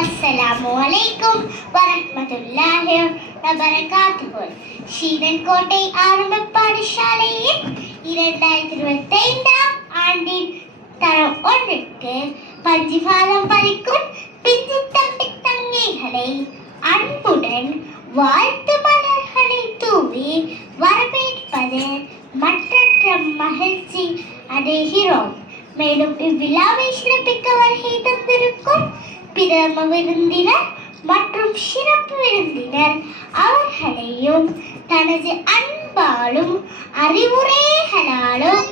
அஸ்ஸலாமுஅலைக்கும் வரஹ்மத்துல்லாஹி வபரகாத்துஹு. ஷீரன்கோட்டை ஆரம்ப பாடசாலையின் 2025ஆம் ஆண்டின் தரம் 1க்கு பஞ்சுபாலம் பறிக்கும் பிஞ்சு தம்பி தங்கைகளை அன்புடன் வாழ்த்து மலர்களை தூவி வரவேற்பது மற்றற்ற மகிழ்ச்சி அடைகிறோம். மேலும் இவ்விழாவை சிறப்பிக்க வருகை தந்திருக்கும் பிரதம விருந்தினர் மற்றும் சிறப்பு விருந்தினர் அவர்களையும் தனது அன்பாலும் அறிவுரைகளாலும்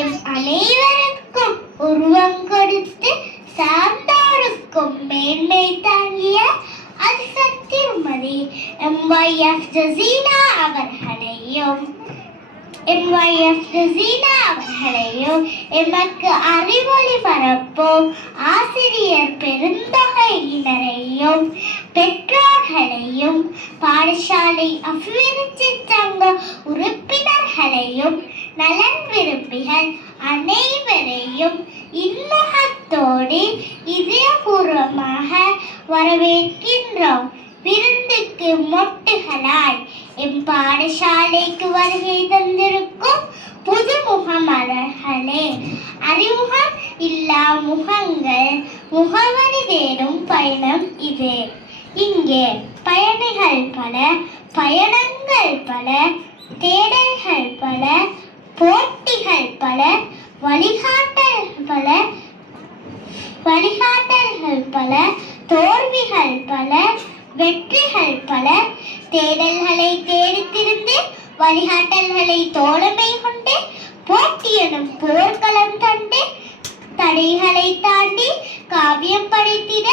எம் அனைவருக்கும் உருவம் கொடுத்து சார்ந்தோருக்கும் மேன்மை தாங்கிய அதிபர் திருமதி MYF ஜசீனா அவர்களையும் எமக்கு அறிவொளி பரப்பும் ஆசிரியர் பெருந்தொகையினரையும் பெற்றோர்களையும் பாடசாலை அபிவிருத்தி சங்க உறுப்பினர்களையும் நலன் விரும்பிகள் அனைவரையும் இன்முகத்தோடு இதயபூர்வமாக வரவேற்கின்றோம். விருந்துக்கு மொட்டுகளாய் எம் பாடசாலைக்கு வருகை தந்திருக்கும் புதுமுக மலர்களே, அறிமுகம் இல்லா முகங்கள் முகவரி தேடும் பயணம் இது. இங்கே பயணிகள் பல, பயணங்கள் பல, தேடல்கள் பல, போட்டிகள் பல, வழிகாட்டல்கள் பல, தோல்விகள் பல, வெற்றிகள் பல, தேடல்களை தேடித்திருந்து வழிகாட்டல்களை தோழமை கொண்டு போட்டியனும் போர்க்களம் கண்டு தடைகளை தாண்டி காவியம் படைத்திட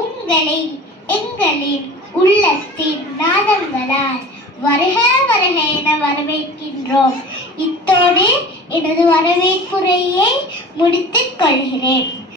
உங்களை எங்களின் உள்ளத்தின் நாதங்களால் வருக வருக என வரவேற்கின்றோம். இத்தோடு எனது வரவேற்புரையை முடித்துக் கொள்கிறேன்.